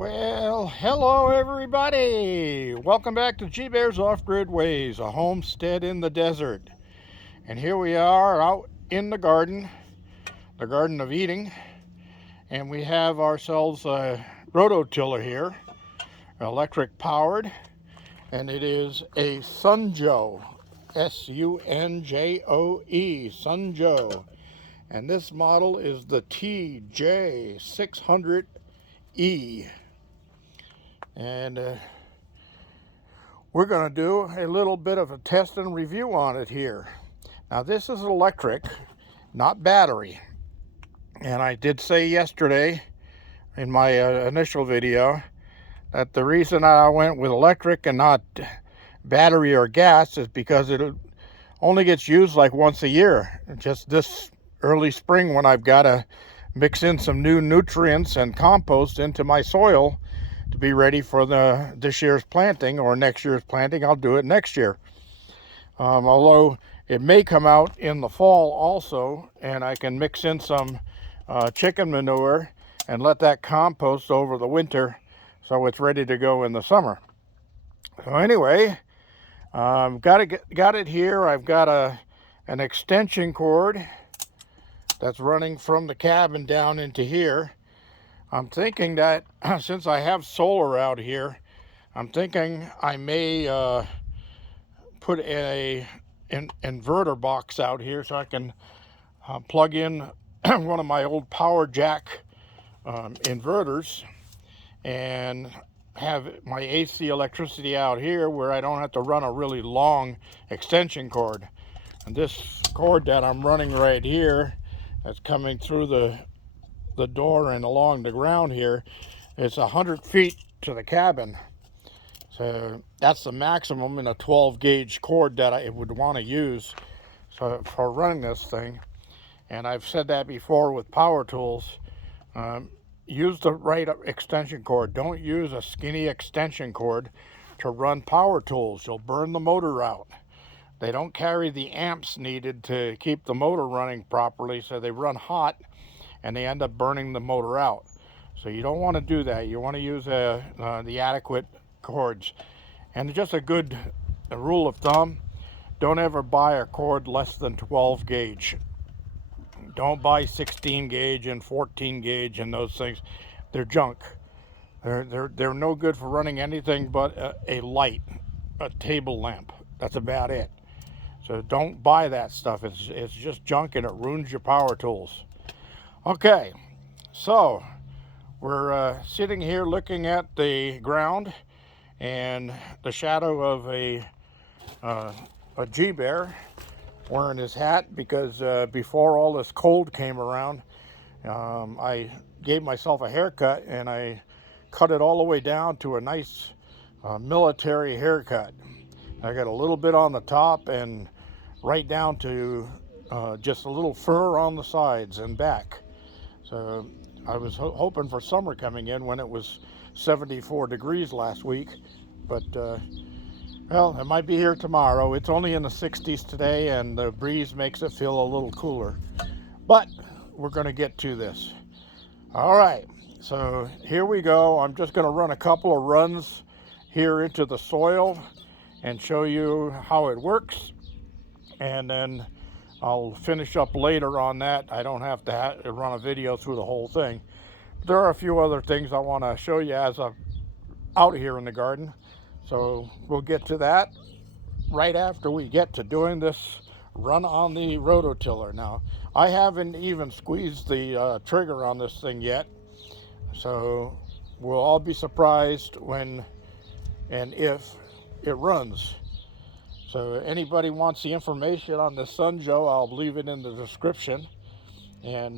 Well, hello everybody. Welcome back to G-Bear's Off-Grid Ways, a homestead in the desert. And here we are out in the Garden of Eden, and we have ourselves a rototiller here, electric powered, and it is a SunJoe, S-U-N-J-O-E, SunJoe. And this model is the TJ 600E. And we're going to do a little bit of a test and review on it here. Now this is electric, not battery. And I did say yesterday in my initial video that the reason I went with electric and not battery or gas is because it only gets used like once a year. Just this early spring when I've got to mix in some new nutrients and compost into my soil to be ready for this year's planting or next year's planting. I'll do it next year. Although it may come out in the fall also, and I can mix in some chicken manure and let that compost over the winter so it's ready to go in the summer. So anyway, got it here. I've got an extension cord that's running from the cabin down into here. I'm thinking that since I have solar out here, I'm thinking I may put an inverter box out here so I can plug in one of my old power jack inverters and have my AC electricity out here where I don't have to run a really long extension cord. And this cord that I'm running right here, that's coming through the door and along the ground here, it's 100 feet to the cabin. So that's the maximum in a 12 gauge cord that I would want to use for running this thing. And I've said that before with power tools. Use the right extension cord. Don't use a skinny extension cord to run power tools. You'll burn the motor out. They don't carry the amps needed to keep the motor running properly, so they run hot and they end up burning the motor out. So you don't want to do that. You want to use the adequate cords. And just a rule of thumb, don't ever buy a cord less than 12 gauge. Don't buy 16 gauge and 14 gauge and those things. They're junk. They're no good for running anything but a light, a table lamp. That's about it. So don't buy that stuff. It's just junk and it ruins your power tools. Okay, so we're sitting here looking at the ground and the shadow of a G-Bear wearing his hat because before all this cold came around, I gave myself a haircut and I cut it all the way down to a nice military haircut. I got a little bit on the top and right down to just a little fur on the sides and back. So I was hoping for summer coming in when it was 74 degrees last week, but well, it might be here tomorrow. It's only in the 60s today and the breeze makes it feel a little cooler, but we're going to get to this. All right, so here we go. I'm just going to run a couple of runs here into the soil and show you how it works, and then I'll finish up later on that. I don't have to run a video through the whole thing. There are a few other things I want to show you as I'm out here in the garden. So we'll get to that right after we get to doing this run on the rototiller. Now, I haven't even squeezed the trigger on this thing yet. So we'll all be surprised when and if it runs. So anybody wants the information on the SunJoe, I'll leave it in the description. And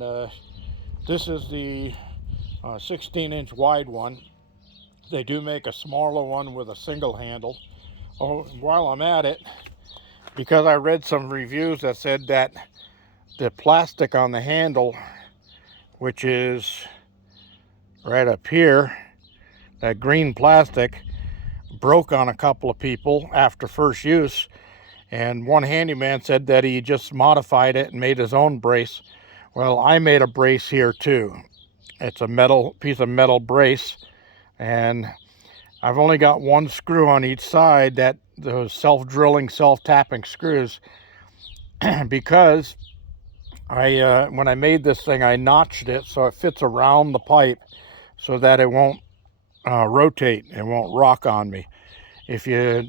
this is the 16-inch wide one. They do make a smaller one with a single handle. Oh, while I'm at it, because I read some reviews that said that the plastic on the handle, which is right up here, that green plastic, broke on a couple of people after first use, and one handyman said that he just modified it and made his own brace. Well, I made a brace here too. It's a piece of metal brace, and I've only got one screw on each side, that those self-drilling, self-tapping screws, because when I made this thing, I notched it so it fits around the pipe so that it won't rotate, it won't rock on me. If you're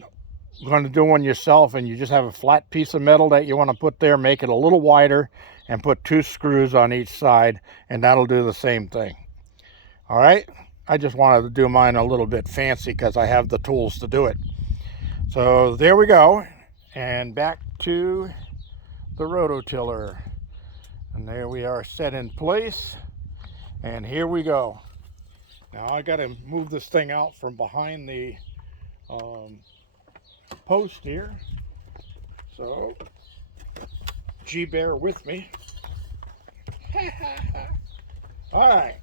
going to do one yourself and you just have a flat piece of metal that you want to put there, make it a little wider and put 2 screws on each side, and that'll do the same thing. All right, I just wanted to do mine a little bit fancy because I have the tools to do it. So there we go, and back to the rototiller, and there we are set in place, and here we go. Now I got to move this thing out from behind the post here, so bear with me. All right,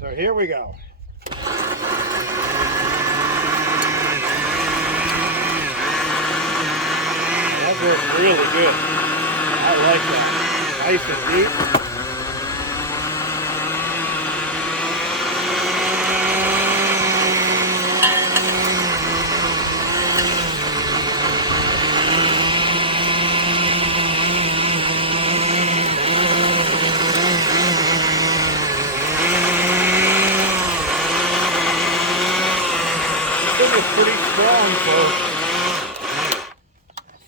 so here we go. That works really good. I like that. Nice and deep. Pretty strong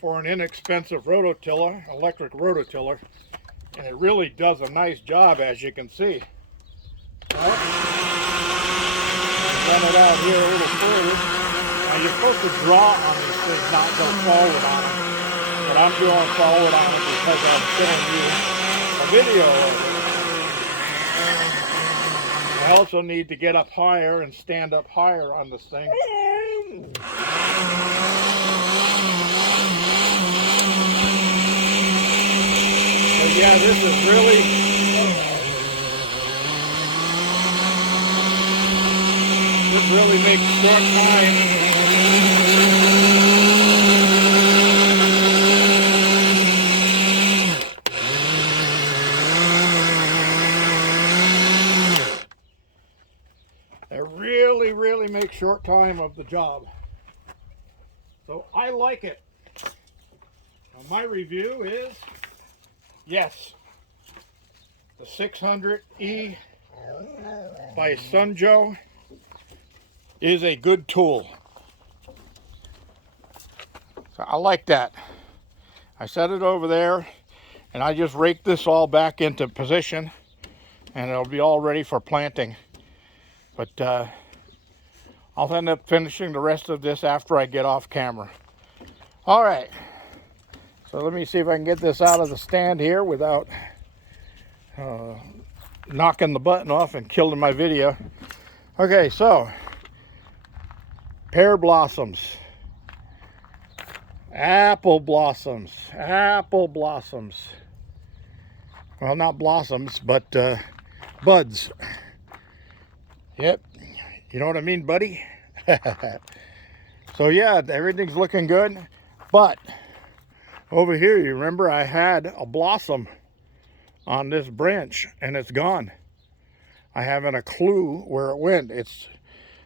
for an inexpensive rototiller, electric rototiller, and it really does a nice job, as you can see. Right? Run it out here a little further. Now you're supposed to draw on these things, not go forward on them, but I'm going forward on them because I'm showing you a video of it. I also need to get up higher and stand up higher on this thing. So yeah, this is really makes short time. It really makes short time of the job. So I like it. Now my review is, yes, the 600E by SunJoe is a good tool. So I like that. I set it over there, and I just rake this all back into position, and it'll be all ready for planting. But I'll end up finishing the rest of this after I get off camera. All right, so let me see if I can get this out of the stand here without knocking the button off and killing my video. Okay, so pear blossoms, apple blossoms. Well, not blossoms, but buds. Yep, you know what I mean, buddy? So yeah, everything's looking good. But over here, you remember I had a blossom on this branch and it's gone. I haven't a clue where it went. It's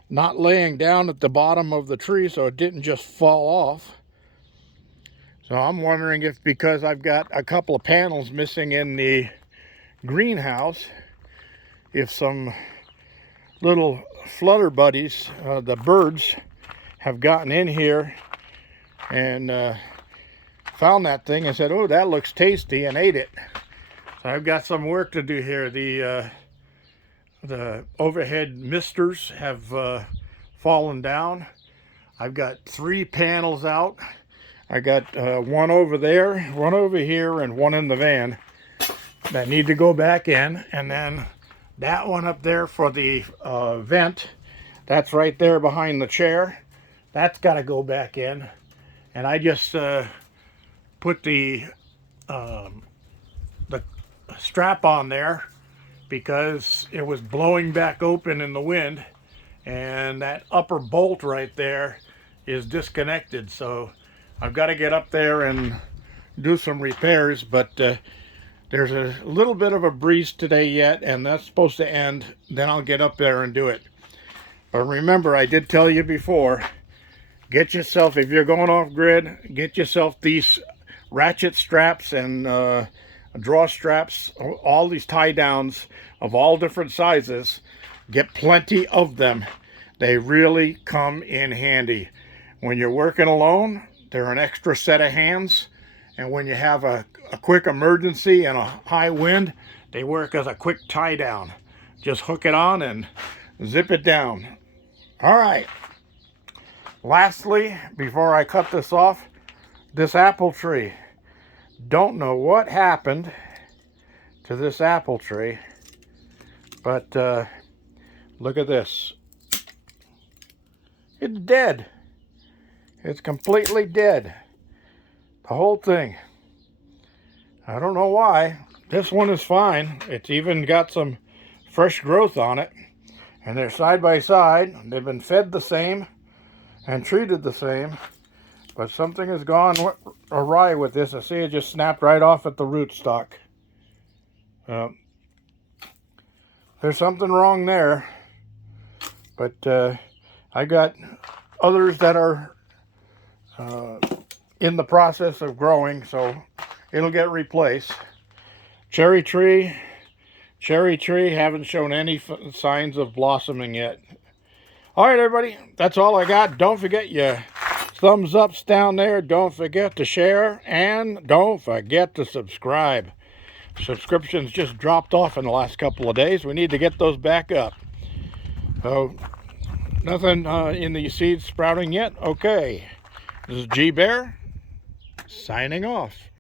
not laying down at the bottom of the tree, so it didn't just fall off. So I'm wondering if, because I've got a couple of panels missing in the greenhouse, if some little flutter buddies, the birds, have gotten in here and found that thing and said, oh, that looks tasty, and ate it. So I've got some work to do here. The overhead misters have fallen down. I've got 3 panels out. I got one over there, one over here, and one in the van that need to go back in. And then that one up there for the vent, that's right there behind the chair. That's got to go back in. And I just put the strap on there because it was blowing back open in the wind, and that upper bolt right there is disconnected. So I've got to get up there and do some repairs, but there's a little bit of a breeze today yet, and that's supposed to end. Then I'll get up there and do it. But remember, I did tell you before, get yourself, if you're going off grid, get yourself these ratchet straps and draw straps, all these tie downs of all different sizes. Get plenty of them. They really come in handy. When you're working alone, they're an extra set of hands. And when you have a quick emergency and a high wind, they work as a quick tie down. Just hook it on and zip it down. All right. Lastly, before I cut this off, this apple tree. Don't know what happened to this apple tree, but look at this. It's dead. It's completely dead. The whole thing. I don't know why. This one is fine. It's even got some fresh growth on it. And they're side by side. They've been fed the same and treated the same. But something has gone awry with this. I see it just snapped right off at the rootstock. There's something wrong there. But I got others that are in the process of growing, so it'll get replaced. Cherry tree haven't shown any signs of blossoming yet. All right, everybody, that's all I got. Don't forget your thumbs ups down there. Don't forget to share, and don't forget to subscribe. Subscriptions just dropped off in the last couple of days. We need to get those back up. So nothing in the seeds sprouting yet. Okay, this is G Bear signing off.